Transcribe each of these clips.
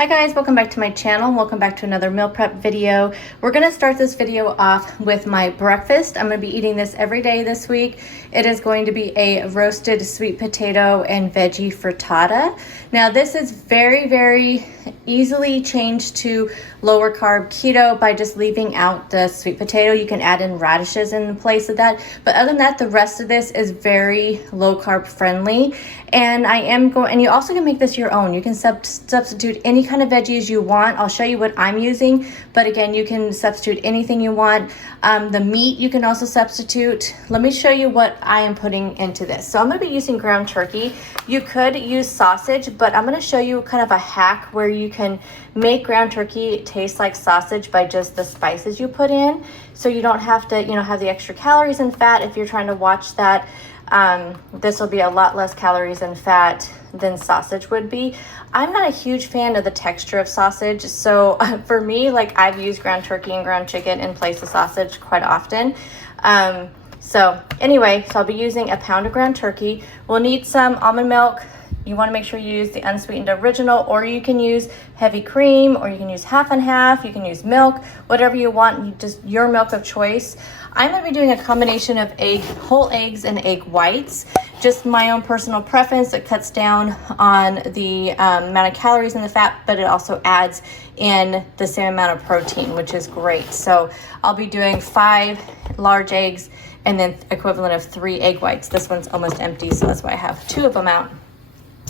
Hi guys, welcome back to my channel. Welcome back to another meal prep video. We're gonna start this video off with my breakfast. I'm gonna be eating this every day this week. It is going to be a roasted sweet potato and veggie frittata. Now this is very easily changed to lower carb keto by just leaving out the sweet potato. You can add in radishes in place of that. But other than that, the rest of this is very low carb friendly. And and you also can make this your own. You can substitute any kind of veggies you want. I'll show you what I'm using, but again, you can substitute anything you want. The meat you can also substitute. Let me show you what I am putting into this. So I'm gonna be using ground turkey. You could use sausage, but I'm gonna show you kind of a hack where you can make ground turkey taste like sausage by just the spices you put in. So you don't have to, have the extra calories and fat if you're trying to watch that. This will be a lot less calories and fat than sausage would be. I'm not a huge fan of the texture of sausage, so for me, like, I've used ground turkey and ground chicken in place of sausage quite often. So I'll be using a pound of ground turkey. We'll need some almond milk. You want to make sure you use the unsweetened original, or you can use heavy cream, or you can use half and half. You can use milk, whatever you want, just your milk of choice. I'm going to be doing a combination of whole eggs and egg whites. Just my own personal preference. It cuts down on the amount of calories and the fat, but it also adds in the same amount of protein, which is great. So I'll be doing 5 large eggs and then equivalent of 3 egg whites. This one's almost empty, so that's why I have 2 of them out.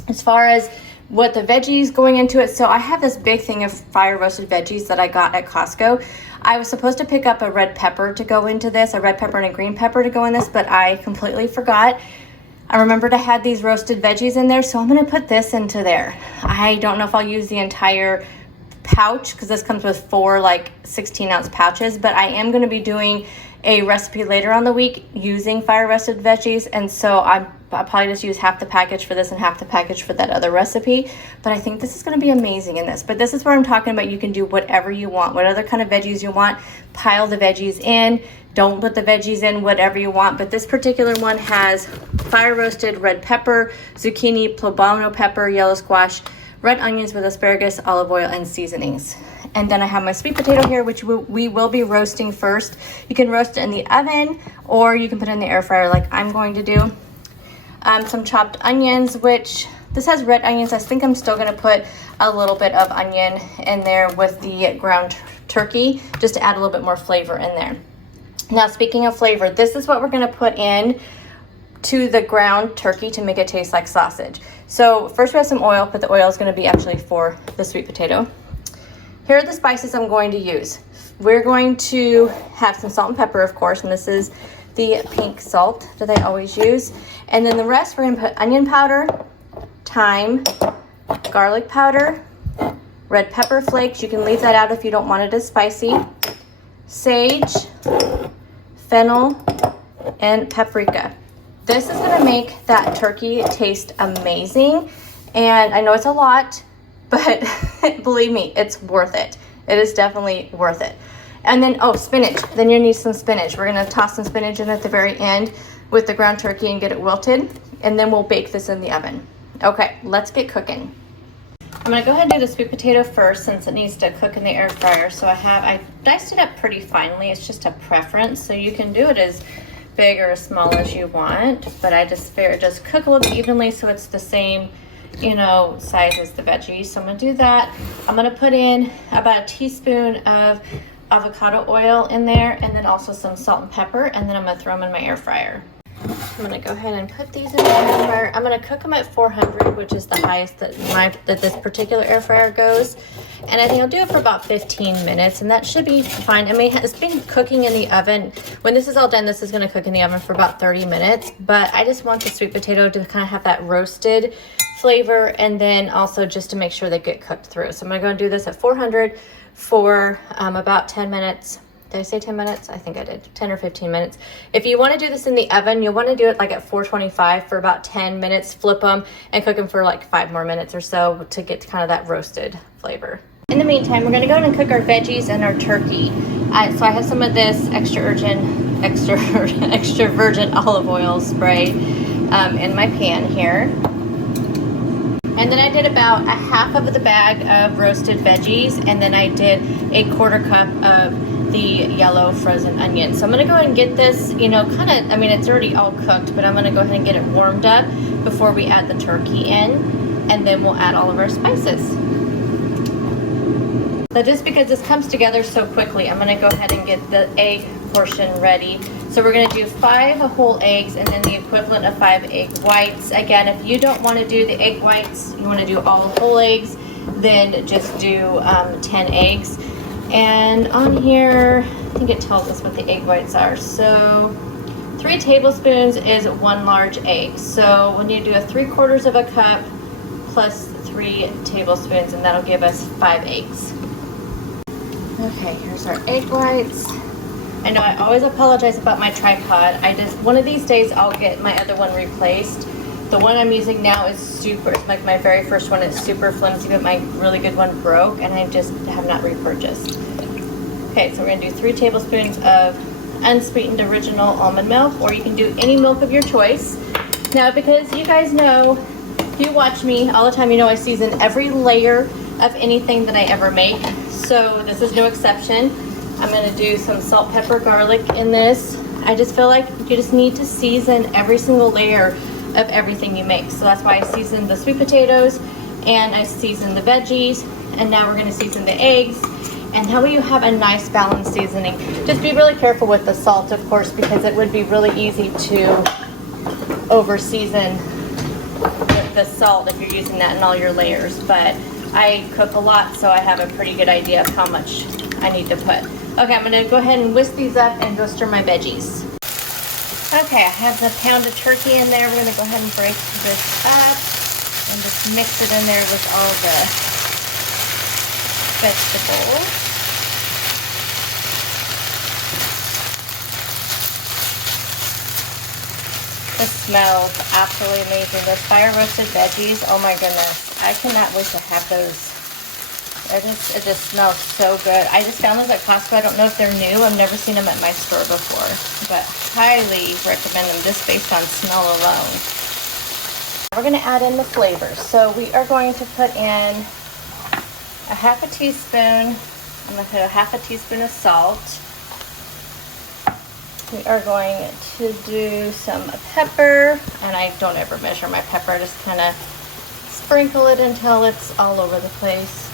As far as what the veggies going into it, so I have this big thing of fire roasted veggies that I got at Costco. I was supposed to pick up a red pepper to go into this, a red pepper and a green pepper to go in this, but I completely forgot. I remembered I had these roasted veggies in there, so I'm gonna put this into there. I don't know if I'll use the entire pouch because this comes with 4 16-ounce pouches, but I am gonna be doing a recipe later on the week using fire roasted veggies, and so I'll probably just use half the package for this and half the package for that other recipe. But I think this is going to be amazing in this. But this is where I'm talking about you can do whatever you want, what other kind of veggies you want. Pile the veggies in. Don't put the veggies in, whatever you want. But this particular one has fire roasted red pepper, zucchini, poblano pepper, yellow squash, red onions with asparagus, olive oil, and seasonings. And then I have my sweet potato here, which we will be roasting first. You can roast it in the oven, or you can put it in the air fryer like I'm going to do. Some chopped onions, which this has red onions. I think I'm still going to put a little bit of onion in there with the ground turkey just to add a little bit more flavor in there. Now, speaking of flavor, this is what we're going to put in to the ground turkey to make it taste like sausage. So first we have some oil, but the oil is going to be actually for the sweet potato. Here are the spices I'm going to use. We're going to have some salt and pepper, of course, and this is the pink salt that I always use. And then the rest, we're gonna put onion powder, thyme, garlic powder, red pepper flakes. You can leave that out if you don't want it as spicy. Sage, fennel, and paprika. This is gonna make that turkey taste amazing. And I know it's a lot, but believe me, it's worth it. It is definitely worth it. And then, spinach. Then you need some spinach. We're gonna toss some spinach in at the very end with the ground turkey and get it wilted. And then we'll bake this in the oven. Okay, let's get cooking. I'm gonna go ahead and do the sweet potato first since it needs to cook in the air fryer. So I diced it up pretty finely. It's just a preference. So you can do it as big or as small as you want. But I just figure just cook a little bit evenly so it's the same size as the veggies. So I'm gonna do that. I'm gonna put in about a teaspoon of avocado oil in there, and then also some salt and pepper, and then I'm gonna throw them in my air fryer. I'm gonna go ahead and put these in the air fryer. I'm gonna cook them at 400, which is the highest that this particular air fryer goes. And I think I'll do it for about 15 minutes, and that should be fine. I mean, it's been cooking in the oven. When this is all done, this is gonna cook in the oven for about 30 minutes, but I just want the sweet potato to kind of have that roasted flavor, and then also just to make sure they get cooked through. So I'm gonna go and do this at 400 for about 10 minutes. Did I say 10 minutes? I think I did. 10 or 15 minutes. If you want to do this in the oven, you'll want to do it like at 425 for about 10 minutes. Flip them and cook them for like 5 more minutes or so to get kind of that roasted flavor. In the meantime, we're going to go ahead and cook our veggies and our turkey. So I have some of this extra virgin olive oil spray in my pan here. And then I did about a half of the bag of roasted veggies, and then I did a 1/4 cup of the yellow frozen onions. So I'm gonna go ahead and get this, you know, kind of, I mean, it's already all cooked, but I'm gonna go ahead and get it warmed up before we add the turkey in, and then we'll add all of our spices. So just because this comes together so quickly, I'm gonna go ahead and get the egg portion ready. So we're gonna do 5 whole eggs and then the equivalent of 5 egg whites. Again, if you don't wanna do the egg whites, you wanna do all whole eggs, then just do 10 eggs. And on here, I think it tells us what the egg whites are. So 3 tablespoons is 1 large egg. So when you do a 3/4 of a cup plus 3 tablespoons, and that'll give us 5 eggs. Okay, here's our egg whites. I know I always apologize about my tripod. One of these days I'll get my other one replaced. The one I'm using now is super, it's like my very first one, it's super flimsy, but my really good one broke and I just have not repurchased. Okay, so we're gonna do 3 tablespoons of unsweetened original almond milk, or you can do any milk of your choice. Now, because you guys know, if you watch me all the time, you know I season every layer of anything that I ever make. So this is no exception. I'm gonna do some salt, pepper, garlic in this. I just feel like you just need to season every single layer of everything you make. So that's why I seasoned the sweet potatoes and I seasoned the veggies, and now we're gonna season the eggs. And that way you have a nice balanced seasoning. Just be really careful with the salt, of course, because it would be really easy to over season with the salt if you're using that in all your layers. But I cook a lot, so I have a pretty good idea of how much I need to put. Okay, I'm gonna go ahead and whisk these up and go stir my veggies. Okay, I have the pound of turkey in there. We're gonna go ahead and break this up and just mix it in there with all the vegetables. This smells absolutely amazing. Those fire roasted veggies, oh my goodness. I cannot wait to have those. It just smells so good. I just found those at Costco. I don't know if they're new. I've never seen them at my store before, but highly recommend them just based on smell alone. We're gonna add in the flavors. So we are going to put in a 1/2 teaspoon. I'm gonna put a 1/2 teaspoon of salt. We are going to do some pepper, and I don't ever measure my pepper. I just kind of sprinkle it until it's all over the place.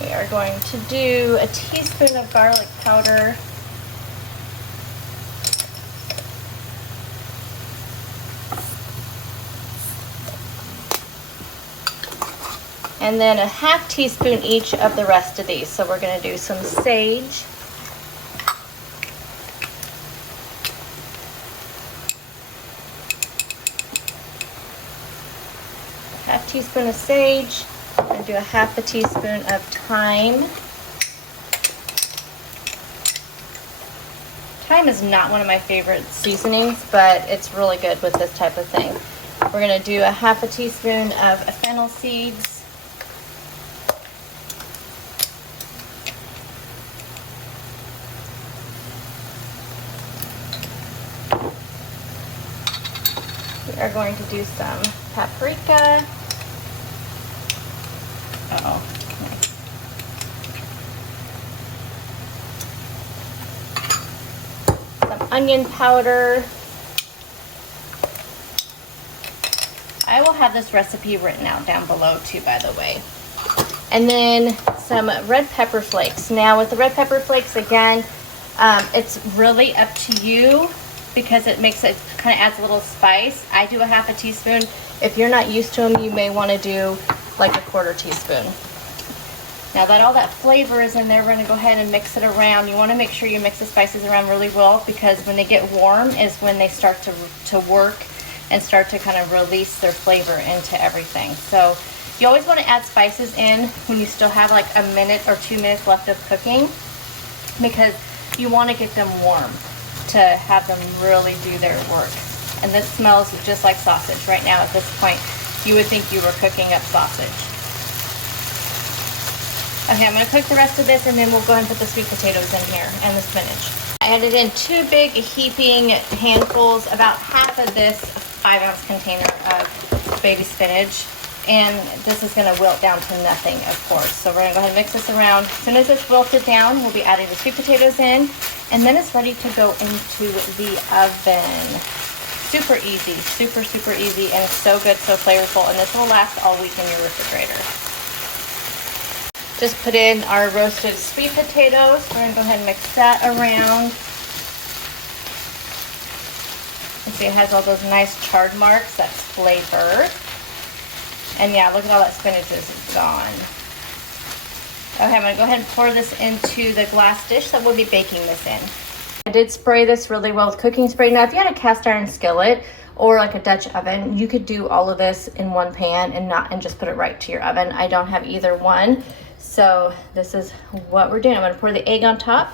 We are going to do a teaspoon of garlic powder. And then a 1/2 teaspoon each of the rest of these. So we're going to do some sage. A 1/2 teaspoon of sage. I'm going to do a 1/2 teaspoon of thyme. Thyme is not one of my favorite seasonings, but it's really good with this type of thing. We're going to do a 1/2 teaspoon of fennel seeds. We are going to do some paprika. Uh-oh. Nice. Some onion powder. I will have this recipe written out down below too, by the way. And then some red pepper flakes. Now with the red pepper flakes, again, it's really up to you, because it kind of adds a little spice. I do a 1/2 teaspoon. If you're not used to them, you may want to do like a 1/4 teaspoon. Now that all that flavor is in there, we're going to go ahead and mix it around. You want to make sure you mix the spices around really well, because when they get warm is when they start to work and start to kind of release their flavor into everything. So you always want to add spices in when you still have like a minute or 2 minutes left of cooking, because you want to get them warm to have them really do their work. And this smells just like sausage right now. At this point, you would think you were cooking up sausage. Okay, I'm going to cook the rest of this, and then we'll go ahead and put the sweet potatoes in here and the spinach. I added in 2 big heaping handfuls, about half of this 5-ounce container of baby spinach. And this is gonna wilt down to nothing, of course. So we're gonna go ahead and mix this around. As soon as it's wilted down, we'll be adding the sweet potatoes in, and then it's ready to go into the oven. Super easy, super easy, and so good, so flavorful, and this will last all week in your refrigerator. Just put in our roasted sweet potatoes. We're gonna go ahead and mix that around. You see it has all those nice charred marks, that's flavor. And yeah, look at all that spinach is gone. Okay, I'm gonna go ahead and pour this into the glass dish that we'll be baking this in. I did spray this really well with cooking spray. Now, if you had a cast iron skillet or like a Dutch oven, you could do all of this in one pan and just put it right to your oven. I don't have either one, so this is what we're doing. I'm gonna pour the egg on top,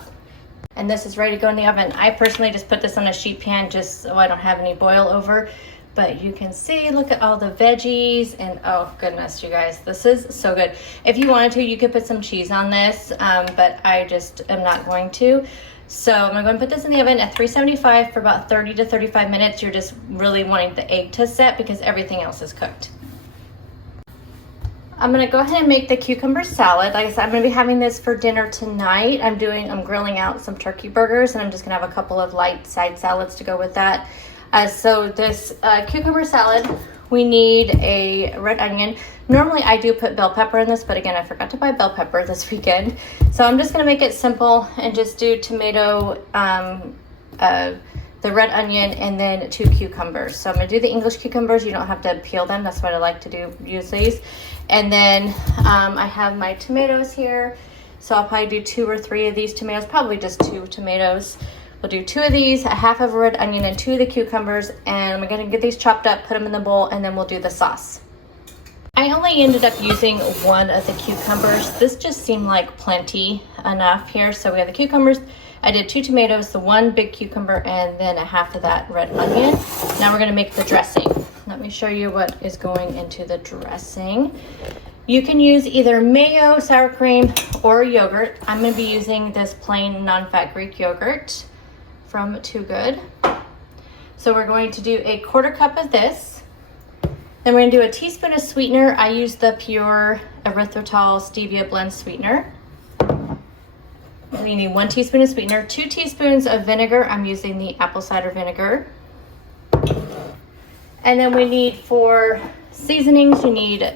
and this is ready to go in the oven. I personally just put this on a sheet pan just so I don't have any boil over. But you can see, look at all the veggies, and oh goodness, you guys, this is so good. If you wanted to, you could put some cheese on this, but I just am not going to. So I'm gonna go and put this in the oven at 375 for about 30 to 35 minutes. You're just really wanting the egg to set because everything else is cooked. I'm gonna go ahead and make the cucumber salad. Like I said, I'm gonna be having this for dinner tonight. I'm grilling out some turkey burgers, and I'm just gonna have a couple of light side salads to go with that. So this cucumber salad, we need a red onion. Normally I do put bell pepper in this, but again, I forgot to buy bell pepper this weekend. So I'm just gonna make it simple and just do tomato, the red onion, and then 2 cucumbers. So I'm gonna do the English cucumbers. You don't have to peel them. That's what I like to do, use these. And then I have my tomatoes here. So I'll probably do 2 or 3 of these tomatoes, probably just 2 tomatoes. We'll do 2 of these, a half of a red onion, and 2 of the cucumbers, and I'm gonna get these chopped up, put them in the bowl, and then we'll do the sauce. I only ended up using 1 of the cucumbers. This just seemed like plenty enough here. So we have the cucumbers. I did 2 tomatoes, the 1 big cucumber, and then a half of that red onion. Now we're gonna make the dressing. Let me show you what is going into the dressing. You can use either mayo, sour cream, or yogurt. I'm gonna be using this plain non-fat Greek yogurt from Too Good. So we're going to do a 1/4 cup of this. Then we're gonna do a teaspoon of sweetener. I use the pure erythritol stevia blend sweetener. We need 1 teaspoon of sweetener, 2 teaspoons of vinegar. I'm using the apple cider vinegar. And then we need, for seasonings, you need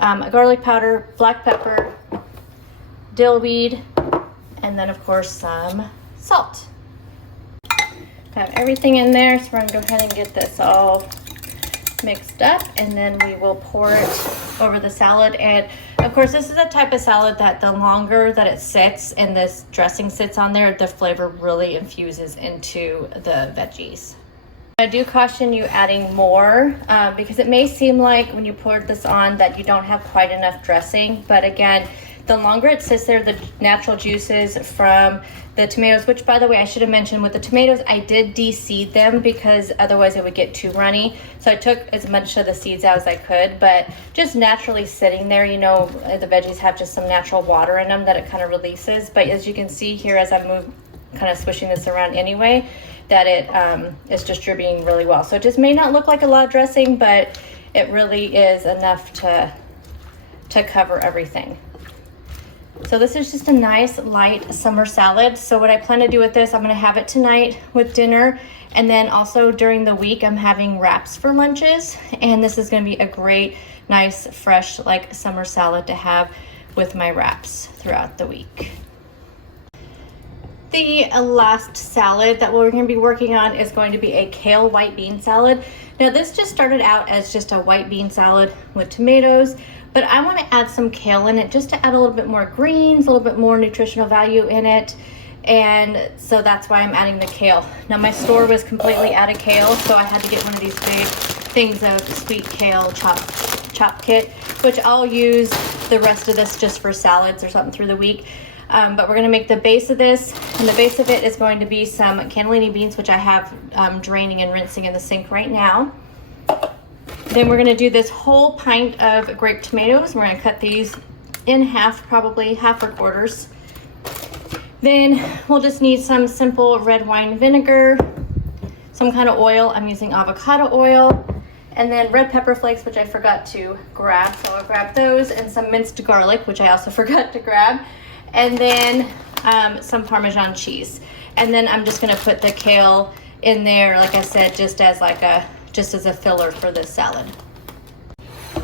a garlic powder, black pepper, dill weed, and then of course some salt. Have everything in there, so we're gonna go ahead and get this all mixed up, and then we will pour it over the salad. And of course, this is a type of salad that the longer that it sits and this dressing sits on there, the flavor really infuses into the veggies. I do caution you adding more because it may seem like when you pour this on that you don't have quite enough dressing, but again, the longer it sits there, the natural juices from the tomatoes, which by the way, I should have mentioned with the tomatoes, I did de-seed them because otherwise it would get too runny. So I took as much of the seeds out as I could, but just naturally sitting there, you know, the veggies have just some natural water in them that it kind of releases. But as you can see here, as I move, kind of swishing this around anyway, that it is distributing really well. So it just may not look like a lot of dressing, but it really is enough to cover everything. So this is just a nice light summer salad. So what I plan to do with this, I'm gonna have it tonight with dinner, and then also during the week I'm having wraps for lunches, and this is gonna be a great, nice, fresh, like summer salad to have with my wraps throughout the week. The last salad that we're gonna be working on is going to be a kale white bean salad. Now this just started out as just a white bean salad with tomatoes, but I want to add some kale in it just to add a little bit more greens, a little bit more nutritional value in it. And so that's why I'm adding the kale. Now my store was completely out of kale, so I had to get one of these big things of sweet kale chop kit, which I'll use the rest of this just for salads or something through the week. But we're gonna make the base of this, and the base of it is going to be some cannellini beans, which I have draining and rinsing in the sink right now. Then we're gonna do this whole pint of grape tomatoes. We're gonna cut these in half, probably half or quarters. Then we'll just need some simple red wine vinegar, some kind of oil. I'm using avocado oil, and then red pepper flakes, which I forgot to grab. So I'll grab those, and some minced garlic, which I also forgot to grab. And then some Parmesan cheese. And then I'm just gonna put the kale in there, like I said, just as a filler for this salad.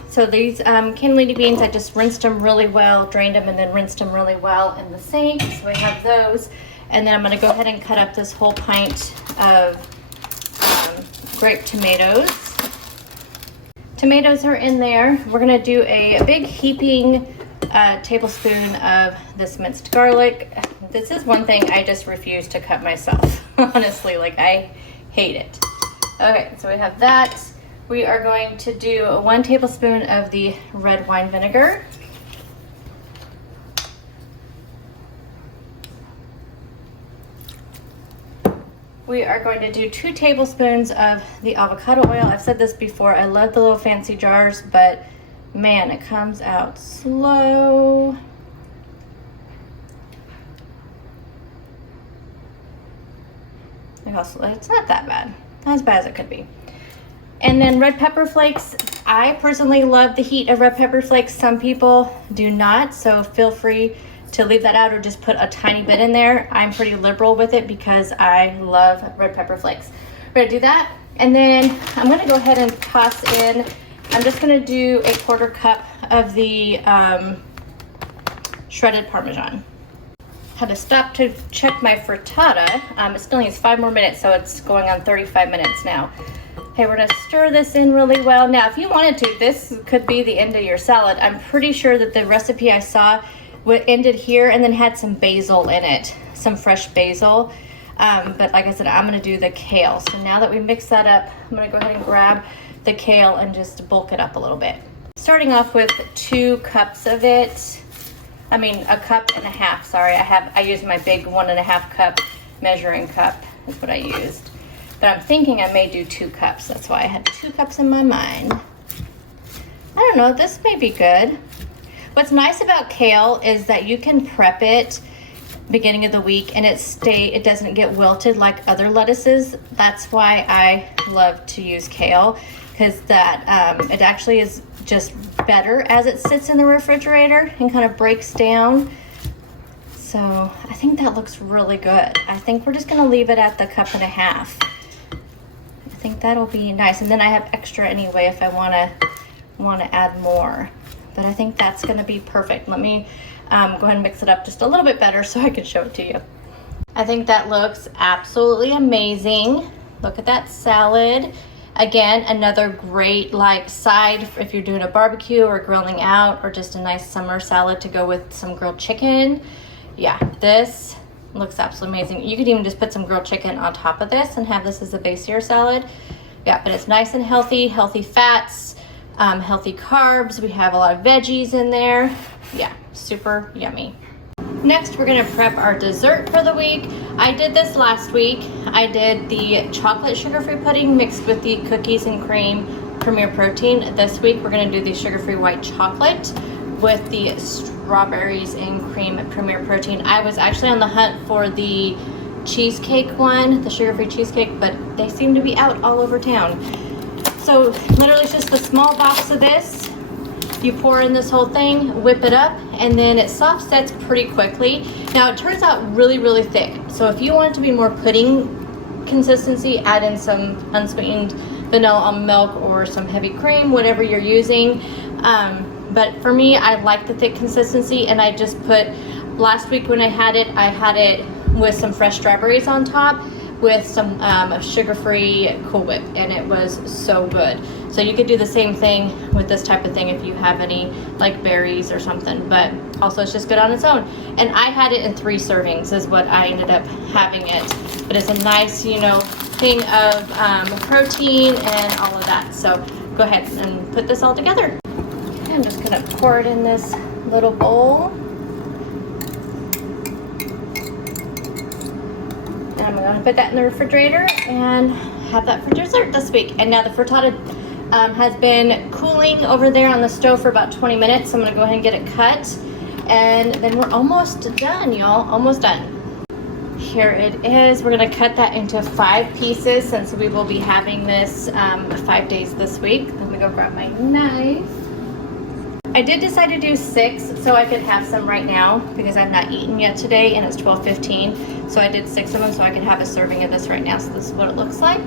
So these cannellini beans, I just rinsed them really well, drained them, and then rinsed them really well in the sink. So we have those. And then I'm gonna go ahead and cut up this whole pint of grape tomatoes. Tomatoes are in there. We're gonna do a big heaping tablespoon of this minced garlic. This is one thing I just refuse to cut myself. Honestly, like I hate it. Okay, so we have that. We are going to do 1 tablespoon of the red wine vinegar. We are going to do 2 tablespoons of the avocado oil. I've said this before, I love the little fancy jars, but man, it comes out slow. It's not that bad. Not as bad as it could be. And then red pepper flakes. I personally love the heat of red pepper flakes. Some people do not, so feel free to leave that out or just put a tiny bit in there. I'm pretty liberal with it because I love red pepper flakes. We're gonna do that, and then I'm gonna go ahead and toss in, I'm just gonna do a 1/4 cup of the shredded Parmesan. Had to stop to check my frittata. It still needs 5 more minutes, so it's going on 35 minutes now. Okay, we're gonna stir this in really well. Now, if you wanted to, this could be the end of your salad. I'm pretty sure that the recipe I saw ended here and then had some basil in it, some fresh basil. But like I said, I'm gonna do the kale. So now that we mix that up, I'm gonna go ahead and grab the kale and just bulk it up a little bit. Starting off with 2 cups of it. I mean, 1.5 cups, sorry. I used my big 1.5 cup measuring cup is what I used. But I'm thinking I may do 2 cups. That's why I had 2 cups in my mind. I don't know, this may be good. What's nice about kale is that you can prep it beginning of the week and it doesn't get wilted like other lettuces. That's why I love to use kale, because that it actually is just better as it sits in the refrigerator and kind of breaks down. So I think that looks really good. I think we're just gonna leave it at the 1.5 cups. I think that'll be nice. And then I have extra anyway if I wanna add more. But I think that's gonna be perfect. Let me go ahead and mix it up just a little bit better so I can show it to you. I think that looks absolutely amazing. Look at that salad. Again, another great like side if you're doing a barbecue or grilling out, or just a nice summer salad to go with some grilled chicken. Yeah, this looks absolutely amazing. You could even just put some grilled chicken on top of this and have this as a base of your salad. Yeah, but it's nice and healthy fats, healthy carbs. We have a lot of veggies in there. Yeah, super yummy. Next, we're gonna prep our dessert for the week. I did this last week. I did the chocolate sugar-free pudding mixed with the cookies and cream Premier Protein. This week, we're gonna do the sugar-free white chocolate with the strawberries and cream Premier Protein. I was actually on the hunt for the cheesecake one, the sugar-free cheesecake, but they seem to be out all over town. So literally it's just a small box of this. You pour in this whole thing, whip it up, and then it soft sets pretty quickly. Now it turns out really, really thick. So if you want it to be more pudding consistency, add in some unsweetened vanilla almond milk or some heavy cream, whatever you're using. But for me, I like the thick consistency, and I just put, last week when I had it with some fresh strawberries on top with some sugar-free Cool Whip, and it was so good. So you could do the same thing with this type of thing if you have any like berries or something, but also it's just good on its own. And I had it in 3 servings is what I ended up having it. But it's a nice, you know, thing of protein and all of that. So go ahead and put this all together. I'm just gonna pour it in this little bowl. And I'm gonna put that in the refrigerator and have that for dessert this week. And now the frittata has been cooling over there on the stove for about 20 minutes. So I'm gonna go ahead and get it cut. And then we're almost done, y'all, almost done. here it is. We're gonna cut that into 5 pieces since we will be having this 5 days this week. Let me go grab my knife. I did decide to do 6 so I could have some right now because I've not eaten yet today and it's 12:15. So I did 6 of them so I could have a serving of this right now. So this is what it looks like.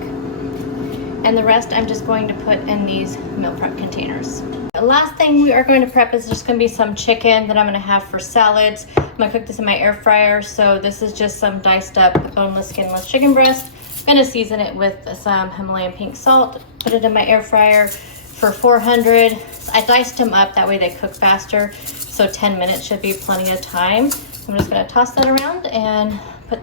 And the rest I'm just going to put in these meal prep containers. The last thing we are going to prep is just going to be some chicken that I'm going to have for salads. I'm going to cook this in my air fryer. So this is just some diced up boneless, skinless chicken breast. I'm going to season it with some Himalayan pink salt. Put it in my air fryer for 400. I diced them up, that way they cook faster. So 10 minutes should be plenty of time. I'm just going to toss that around and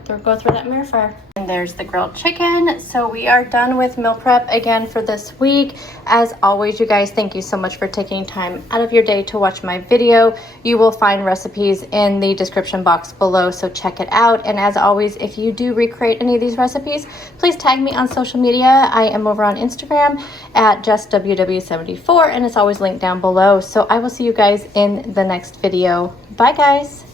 go through that in my air fryer. And there's the grilled chicken. So we are done with meal prep again for this week. As always, you guys, thank you so much for taking time out of your day to watch my video. You will find recipes in the description box below, so check it out. And as always, if you do recreate any of these recipes, please tag me on social media. I am over on Instagram at justww74, and it's always linked down below. So I will see you guys in the next video. Bye, guys.